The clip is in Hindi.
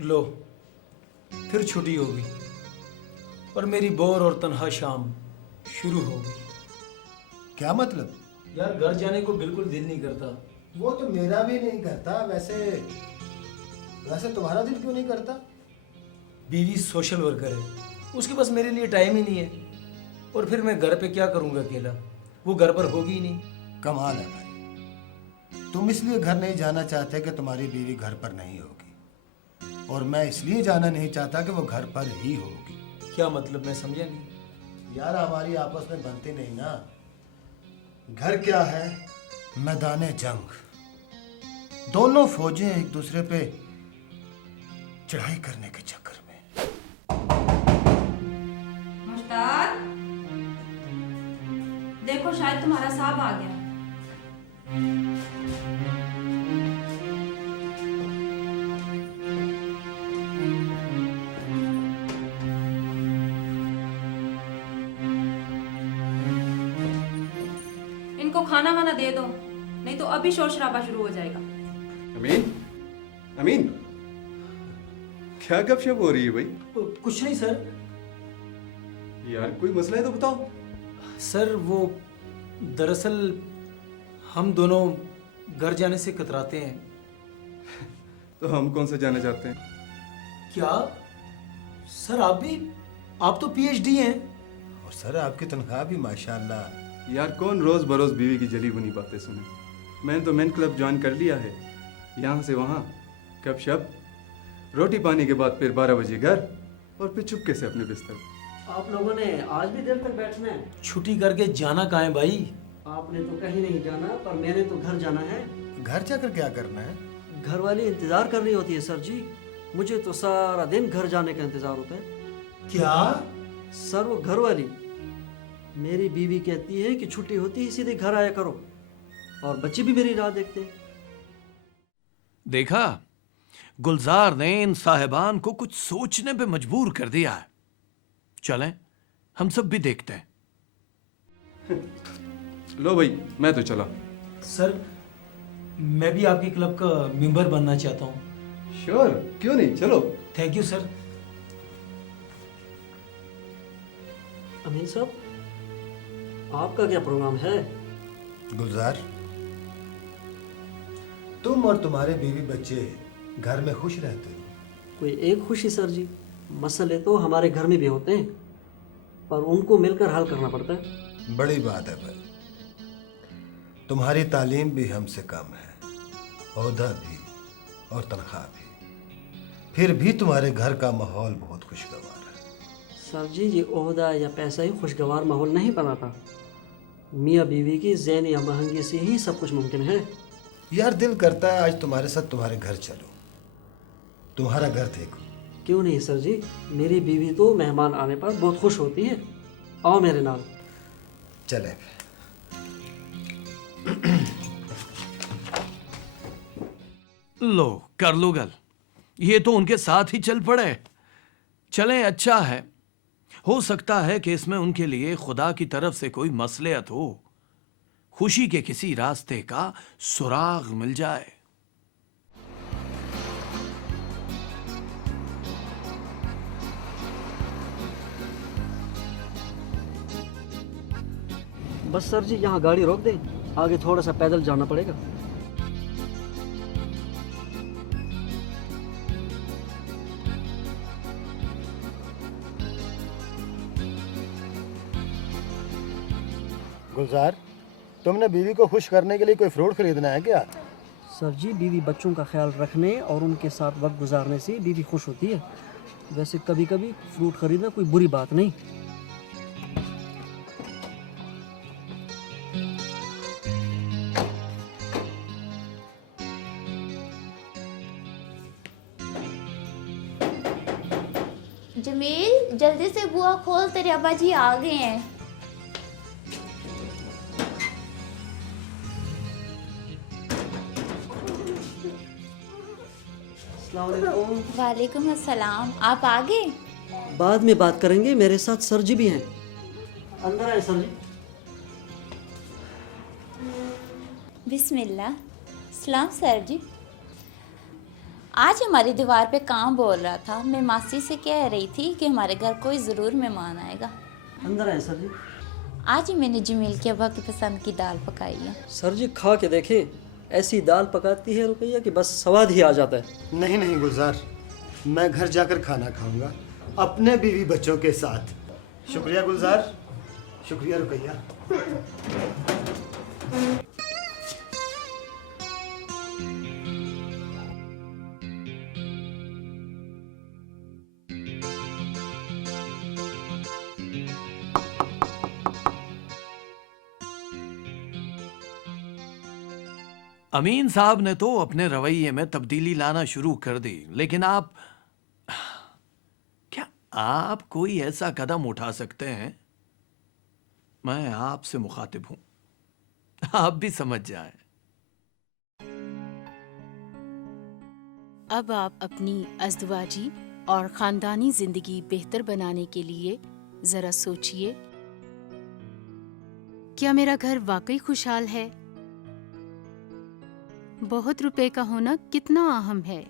लो, फिर छुट्टी होगी और मेरी बोर और तन्हा शाम शुरू होगी। क्या मतलब? यार घर जाने को बिल्कुल दिल नहीं करता। वो तो मेरा भी नहीं करता। वैसे तुम्हारा दिल क्यों नहीं करता? बीवी सोशल वर्कर है, उसके पास मेरे लिए टाइम ही नहीं है। और फिर मैं घर पे क्या करूँगा अकेला, वो घर पर होगी ही नहीं। कमाल है भाई, तुम इसलिए घर नहीं जाना चाहते कि तुम्हारी बीवी घर पर नहीं होगी, और मैं इसलिए जाना नहीं चाहता कि वो घर पर ही होगी। क्या मतलब, मैं समझा नहीं। यार हमारी आपस में बनती नहीं ना। घर क्या है? मैदान जंग। दोनों फौजें एक दूसरे पे चढ़ाई करने के चक्कर में। मुश्ताक, देखो शायद तुम्हारा साहब आ गया। इनको खाना वाना दे दो, नहीं तो अभी शोर शराबा शुरू हो जाएगा। अमीन, अमीन, क्या गपशप हो रही है भाई? कुछ नहीं सर। यार कोई मसला है तो बताओ। सर वो दरअसल हम दोनों घर जाने से कतराते हैं। तो हम कौन सा जाना चाहते हैं? क्या सर, आप तो पीएचडी हैं। और सर आपकी तनख्वाह भी माशाल्लाह। यार कौन रोज बरोज बीवी की जली बुनी बातें सुने। मैंने तो मेन क्लब ज्वाइन कर लिया है, यहाँ से वहाँ गपशप, रोटी पानी के बाद फिर 12 बजे घर, और फिर चुपके से अपने बिस्तर। आप लोगों ने आज भी देर तक बैठना है? छुट्टी करके जाना कहाँ है भाई? आपने तो कहीं नहीं जाना, पर मैंने तो घर जाना है। घर जाकर क्या करना है? घर वाली इंतजार कर रही होती है सर जी। मुझे तो सारा दिन घर जाने का इंतजार होता है। क्या? सर वो घर वाली, मेरी बीवी कहती है कि छुट्टी होती ही सीधे घर आया करो, और बच्चे भी मेरी राह देखते हैं। देखा, गुलजार ने इन साहिबान को कुछ सोचने पे मजबूर कर दिया है। चलें, हम सब भी देखते हैं। लो भाई, मैं तो चला। सर मैं भी आपके क्लब का मेंबर बनना चाहता हूँ। श्योर, क्यों नहीं, चलो। Thank you sir. अमीन साहब, आपका क्या प्रोग्राम है? गुलजार, तुम और तुम्हारे बीवी बच्चे घर में खुश रहते हो? कोई एक खुशी सर जी, मसले तो हमारे घर में भी होते हैं, पर उनको मिलकर हल करना पड़ता है। बड़ी बात है भाई। तुम्हारी तालीम भी हमसे कम है, ओहदा भी और तनख्वाह भी, फिर भी तुम्हारे घर का माहौल बहुत खुशगवार है। सर जी, ये ओहदा या पैसा ही खुशगवार माहौल नहीं बनाता। मियाँ बीवी की ज़ैन या महंगी से ही सब कुछ मुमकिन है। यार दिल करता है आज तुम्हारे साथ तुम्हारे घर चलो, तुम्हारा घर देखो। क्यों नहीं सर जी, मेरी बीवी तो मेहमान आने पर बहुत खुश होती है। आओ मेरे नाल। चले। लो कर लो गल, ये तो उनके साथ ही चल पड़े। चलें, अच्छा है। हो सकता है कि इसमें उनके लिए खुदा की तरफ से कोई मसलियत हो, खुशी के किसी रास्ते का सुराग मिल जाए। बस सर जी, यहाँ गाड़ी रोक दें, आगे थोड़ा सा पैदल जाना पड़ेगा। गुलजार, तुमने बीवी को खुश करने के लिए कोई फ्रूट खरीदना है क्या? सर जी, बीवी बच्चों का ख्याल रखने और उनके साथ वक्त गुजारने से बीवी खुश होती है। वैसे कभी कभी फ्रूट खरीदना कोई बुरी बात नहीं। जमील, जल्दी से बुआ खोल, तेरे अब्बा जी आ गए हैं। वालेकुम अस्सलाम, आप आ गए? बाद में बात करेंगे, मेरे साथ सर जी भी हैं। अंदर आए सर जी। बिस्मिल्लाह। सलाम सर जी। आज हमारी दीवार पे काम बोल रहा था। मैं मासी से कह रही थी कि हमारे घर कोई ज़रूर मेहमान आएगा। अंदर आए सर जी। आज ही मैंने जमील के अब्बा की पसंद की दाल पकाई है। सर जी खा के देखें, ऐसी दाल पकाती है रुपैया कि बस स्वाद ही आ जाता है। नहीं नहीं गुलजार, मैं घर जाकर खाना खाऊंगा अपने बीवी बच्चों के साथ। शुक्रिया गुलजार, शुक्रिया रुकैया। अमीन साहब ने तो अपने रवैये में तब्दीली लाना शुरू कर दी, लेकिन क्या आप कोई ऐसा कदम उठा सकते हैं? मैं आपसे मुखातिब हूं, आप भी समझ जाएं। अब आप अपनी अज़दवाजी और ख़ानदानी ज़िंदगी बेहतर बनाने के लिए ज़रा सोचिए, क्या मेरा घर वाकई खुशहाल है? बहुत रुपए का होना कितना अहम है।